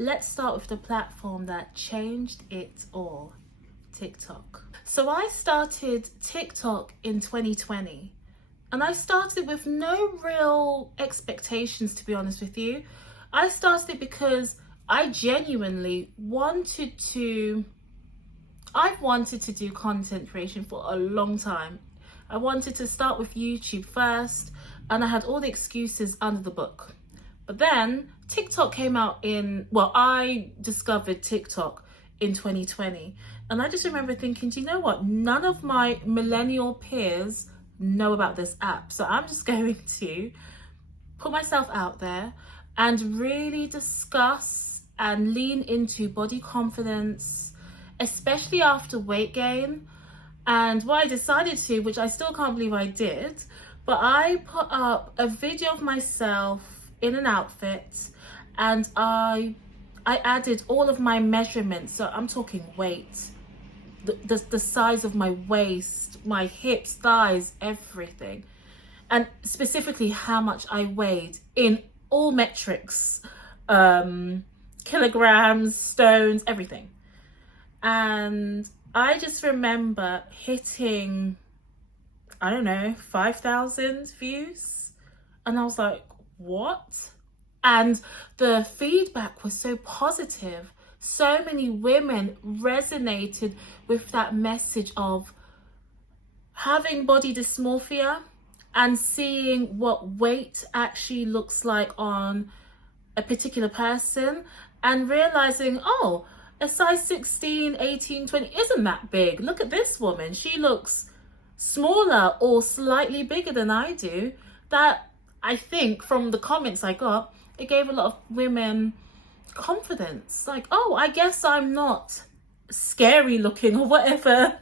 Let's start with the platform that changed it all, TikTok. So I started TikTok in 2020, and I started with no real expectations, to be honest with you. I started it because I genuinely I've wanted to do content creation for a long time. I wanted to start with YouTube first, and I had all the excuses under the book. But then TikTok came out I discovered TikTok in 2020. And I just remember thinking, do you know what? None of my millennial peers know about this app. So I'm just going to put myself out there and really discuss and lean into body confidence, especially after weight gain. And what I decided to, which I still can't believe I did, but I put up a video of myself in an outfit, and I added all of my measurements. So I'm talking weight, the size of my waist, my hips, thighs, everything. And specifically how much I weighed in all metrics, kilograms, stones, everything. And I just remember hitting, 5,000 views. And I was like, what? And the feedback was so positive. So many women resonated with that message of having body dysmorphia and seeing what weight actually looks like on a particular person, and realizing, oh, a size 16, 18, 20 isn't that big. Look at this woman. She looks smaller or slightly bigger than I do. That, I think, from the comments I got, it gave a lot of women confidence. Like, oh, I guess I'm not scary looking or whatever,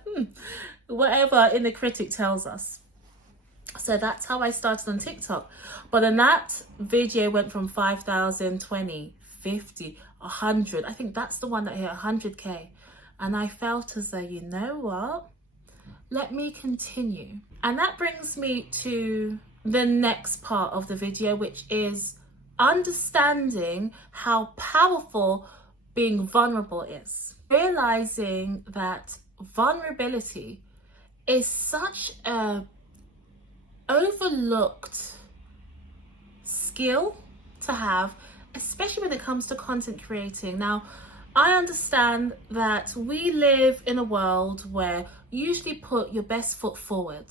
whatever inner critic tells us. So that's how I started on TikTok. But then that video went from 5,000, 20, 50, 100. I think that's the one that hit 100K. And I felt as though, you know what? Let me continue. And that brings me to the next part of the video, which is understanding how powerful being vulnerable is. Realizing that vulnerability is such a overlooked skill to have, especially when it comes to content creating. Now, I understand that we live in a world where you usually put your best foot forward.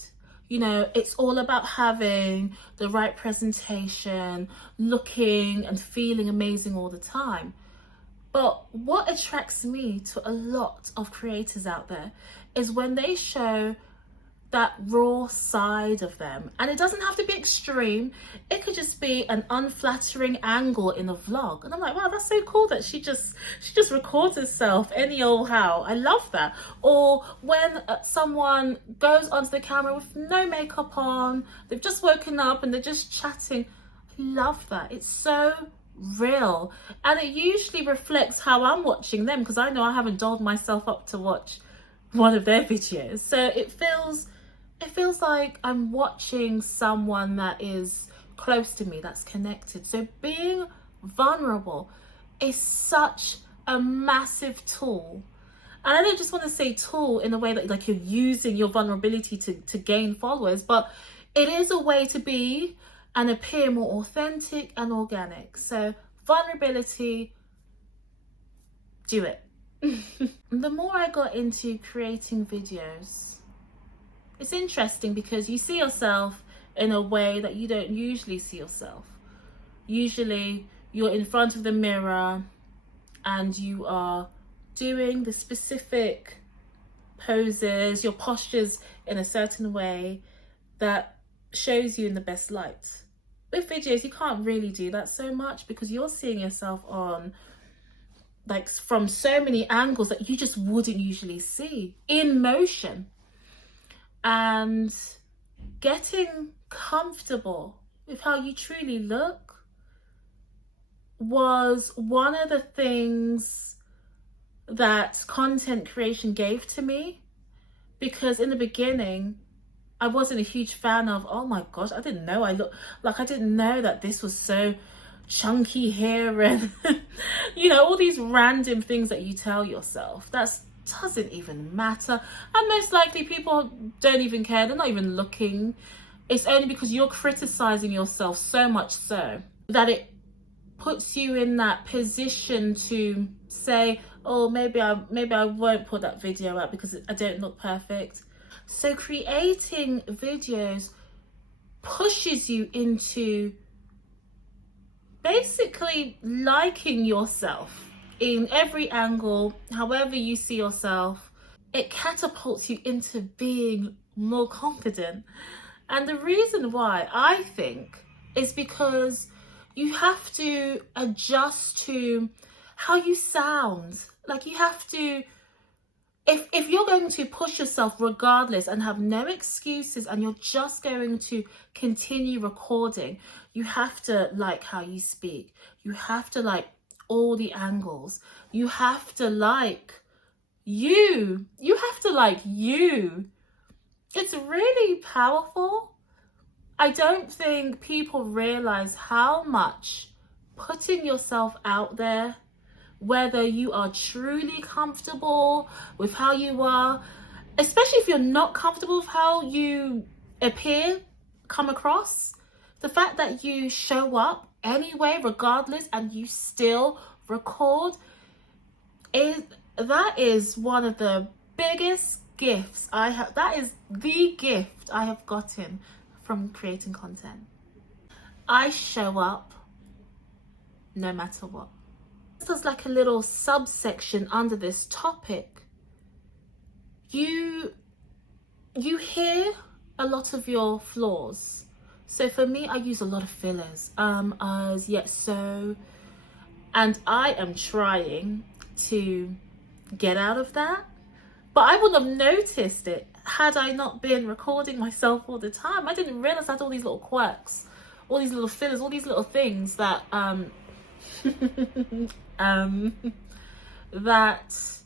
You know, it's all about having the right presentation, looking and feeling amazing all the time. But what attracts me to a lot of creators out there is when they show that raw side of them. And it doesn't have to be extreme. It could just be an unflattering angle in a vlog. And I'm like, wow, that's so cool that she just records herself any old how. I love that. Or when someone goes onto the camera with no makeup on, they've just woken up and they're just chatting. I love that. It's so real. And it usually reflects how I'm watching them, because I know I haven't dolled myself up to watch one of their videos. So it feels like I'm watching someone that is close to me, that's connected. So being vulnerable is such a massive tool. And I don't just want to say tool in a way that like you're using your vulnerability to gain followers, but it is a way to be and appear more authentic and organic. So vulnerability, do it. The more I got into creating videos, it's interesting because you see yourself in a way that you don't usually see yourself. Usually you're in front of the mirror and you are doing the specific poses, your postures in a certain way that shows you in the best light. With videos, you can't really do that so much because you're seeing yourself on like from so many angles that you just wouldn't usually see in motion. And getting comfortable with how you truly look was one of the things that content creation gave to me, because in the beginning I wasn't a huge fan of, oh my gosh, I didn't know I didn't know that this was so chunky hair and all these random things that you tell yourself. That doesn't even matter, and most likely people don't even care. They're not even looking. It's only because you're criticizing yourself so much so that it puts you in that position to say, oh, maybe I won't put that video up because I don't look perfect. So creating videos pushes you into basically liking yourself in every angle, however you see yourself. It catapults you into being more confident. And the reason why, I think, is because you have to adjust to how you sound. Like, you have to, if you're going to push yourself regardless and have no excuses, and you're just going to continue recording, you have to like how you speak. You have to like all the angles. You have to like you. You have to like you. It's really powerful. I don't think people realize how much putting yourself out there, whether you are truly comfortable with how you are, especially if you're not comfortable with how you appear, come across, the fact that you show up anyway, regardless, and you still record, that is one of the biggest gifts I have. That is the gift I have gotten from creating content. I show up no matter what. There's like a little subsection under this topic. You hear a lot of your flaws. So for me, I use a lot of fillers, as yet so, and I am trying to get out of that. But I wouldn't have noticed it had I not been recording myself all the time. I didn't realize I had all these little quirks, all these little fillers, all these little things that that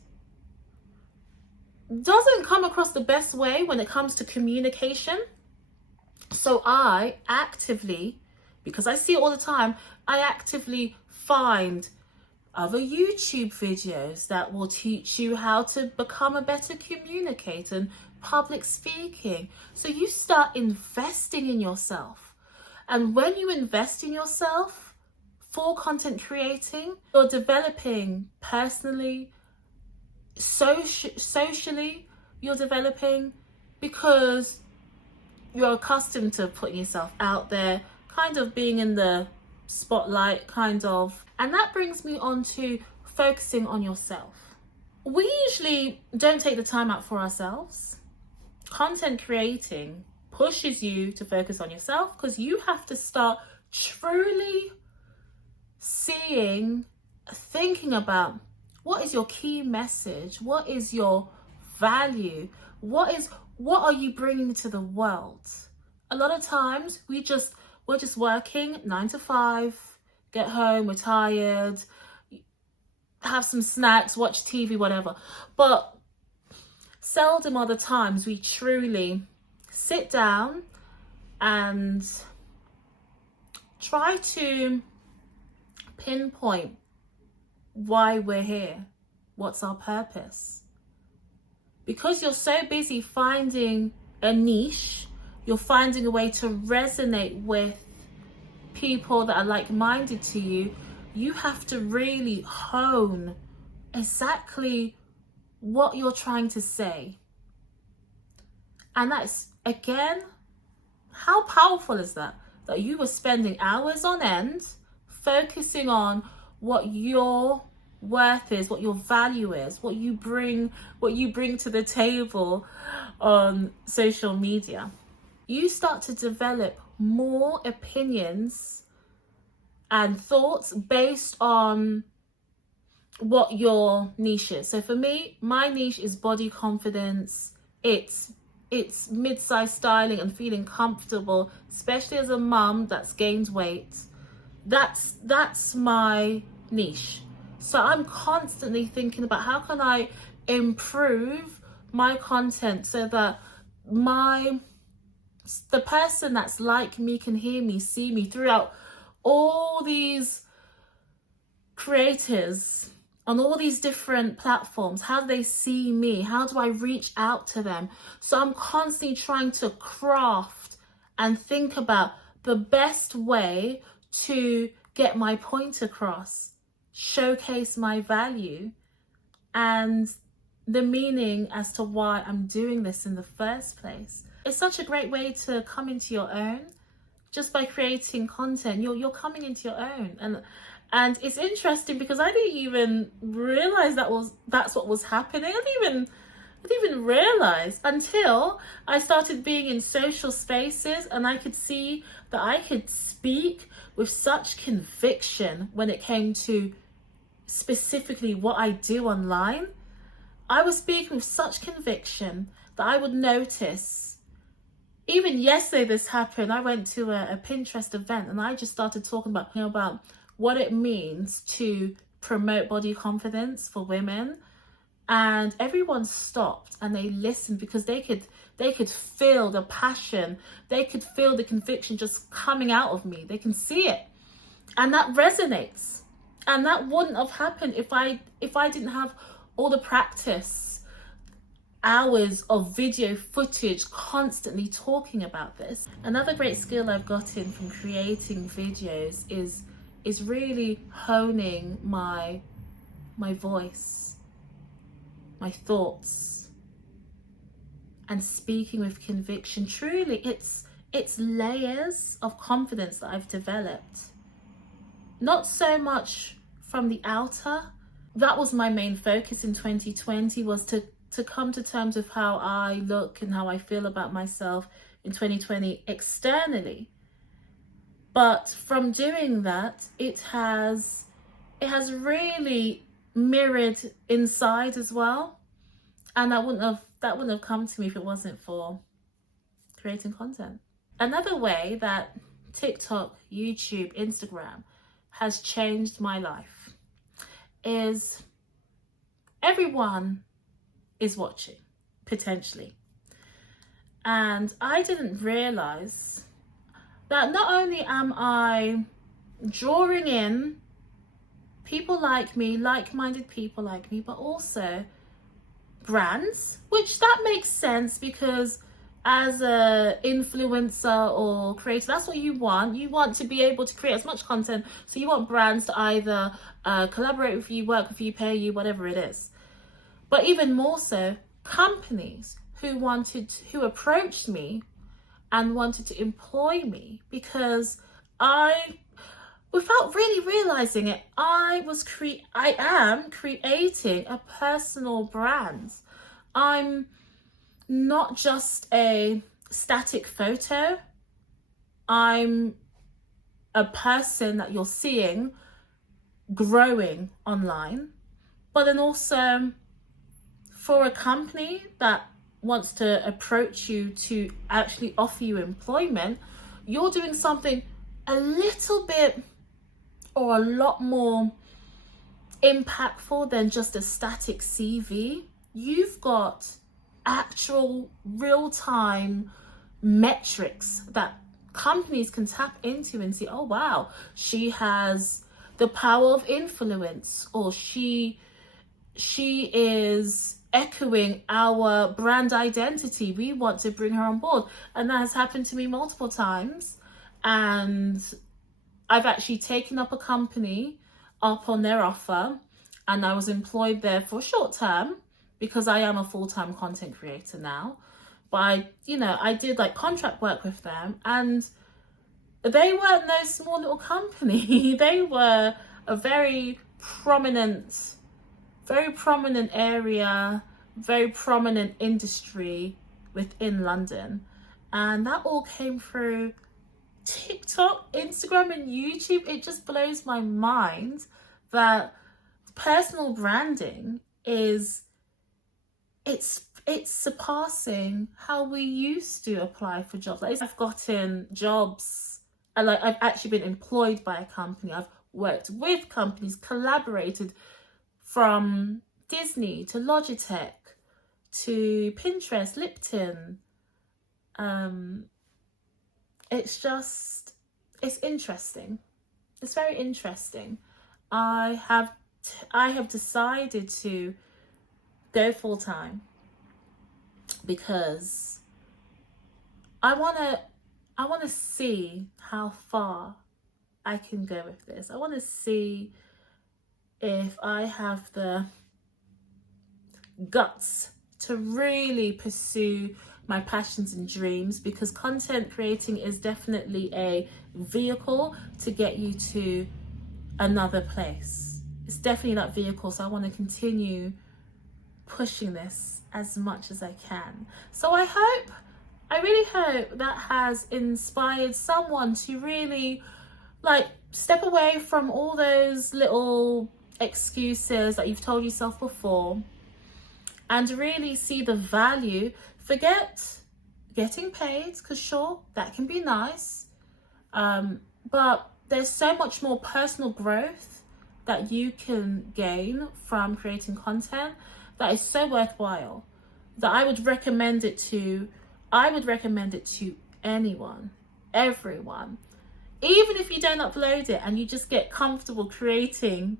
doesn't come across the best way when it comes to communication. So I actively, because I see it all the time, I actively find other YouTube videos that will teach you how to become a better communicator and public speaking. So you start investing in yourself. And when you invest in yourself for content creating, you're developing personally, socially, you're developing, because you're accustomed to putting yourself out there, kind of being in the spotlight, kind of. And that brings me on to focusing on yourself. We usually don't take the time out for ourselves. Content creating pushes you to focus on yourself, because you have to start truly thinking about what is your key message, what is your value, what are you bringing to the world. A lot of times we're just working 9 to 5, get home, we're tired, have some snacks, watch TV, whatever. But seldom are the times we truly sit down and try to pinpoint why we're here, what's our purpose. Because you're so busy finding a niche, you're finding a way to resonate with people that are like-minded to you, you have to really hone exactly what you're trying to say. And that's, again, how powerful is that? That you were spending hours on end focusing on what your worth is, what your value is, what you bring to the table on social media. You start to develop more opinions and thoughts based on what your niche is. So for me, my niche is body confidence. It's mid-size styling and feeling comfortable, especially as a mum that's gained weight. That's my niche. So I'm constantly thinking about how can I improve my content so that the person that's like me can hear me, see me throughout all these creators on all these different platforms, how do they see me? How do I reach out to them? So I'm constantly trying to craft and think about the best way to get my point across, showcase my value, and the meaning as to why I'm doing this in the first place. It's such a great way to come into your own. Just by creating content, you're coming into your own. And it's interesting because I didn't even realize that's what was happening. I didn't even realize until I started being in social spaces and I could see that I could speak with such conviction when it came to specifically what I do online. I was speaking with such conviction that I would notice. Even yesterday this happened. I went to a Pinterest event and I just started talking about what it means to promote body confidence for women. And everyone stopped and they listened because they could feel the passion. They could feel the conviction just coming out of me. They can see it. And that resonates. And that wouldn't have happened if I didn't have all the practice, hours of video footage constantly talking about this. Another great skill I've gotten from creating videos is really honing my voice, my thoughts, and speaking with conviction. Truly, it's layers of confidence that I've developed. Not so much from the outer. That was my main focus in 2020, was to come to terms with how I look and how I feel about myself in 2020 externally. But from doing that, it has really mirrored inside as well. And that wouldn't have come to me if it wasn't for creating content. Another way that TikTok, YouTube, Instagram has changed my life is everyone is watching, potentially. And I didn't realize that not only am I drawing in people like me, like-minded people like me, but also brands, which that makes sense because as a influencer or creator, that's what you want. You want to be able to create as much content, so you want brands to either collaborate with you, work with you, pay you, whatever it is. But even more so, companies who approached me and wanted to employ me because without really realizing it, I am creating a personal brand. I'm not just a static photo. I'm a person that you're seeing growing online, but then also for a company that wants to approach you to actually offer you employment, you're doing something a little bit or a lot more impactful than just a static CV. You've got actual real-time metrics that companies can tap into and see, oh wow, she has the power of influence, or she is echoing our brand identity. We want to bring her on board. And that has happened to me multiple times. And I've actually taken up a company up on their offer, and I was employed there for a short term because I am a full-time content creator now. But I did like contract work with them, and they weren't no small little company. They were a very prominent area, very prominent industry within London. And that all came through TikTok, Instagram, and YouTube. It just blows my mind that personal branding it's surpassing how we used to apply for jobs. Like, I've gotten jobs, and like I've actually been employed by a company. I've worked with companies, collaborated, from Disney to Logitech to Pinterest, Lipton. It's interesting. It's very interesting. I have decided to go full time because I want to see how far I can go with this. I want to see if I have the guts to really pursue my passions and dreams, because content creating is definitely a vehicle to get you to another place. It's definitely that vehicle. So I want to continue pushing this as much as I can. So I really hope that has inspired someone to really like step away from all those little excuses that you've told yourself before and really see the value. Forget getting paid, because sure, that can be nice, but there's so much more personal growth that you can gain from creating content that is so worthwhile that I would recommend it to anyone, everyone. Even if you don't upload it and you just get comfortable creating,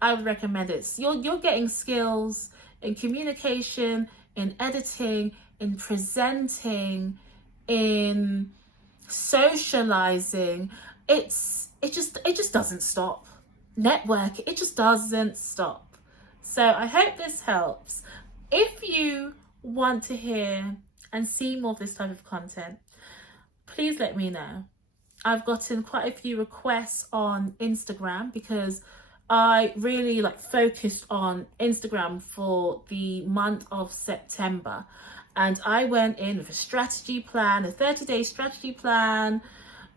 I would recommend it. You're getting skills in communication, in editing, in presenting, in socializing. It just doesn't stop. Network, it just doesn't stop. So I hope this helps. If you want to hear and see more of this type of content, please let me know. I've gotten quite a few requests on Instagram because I really focused on Instagram for the month of September, and I went in with a strategy plan, a 30-day strategy plan,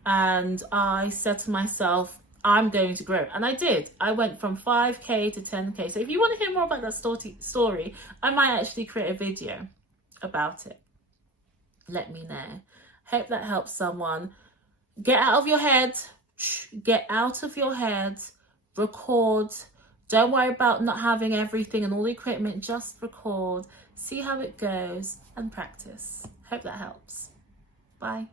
and I said to myself, I'm going to grow. And I did. I went from 5k to 10k. So if you want to hear more about that story, I might actually create a video about it. Let me know. Hope that helps someone. Get out of your head. Get out of your head. Record. Don't worry about not having everything and all the equipment. Just record. See how it goes and practice. Hope that helps. Bye.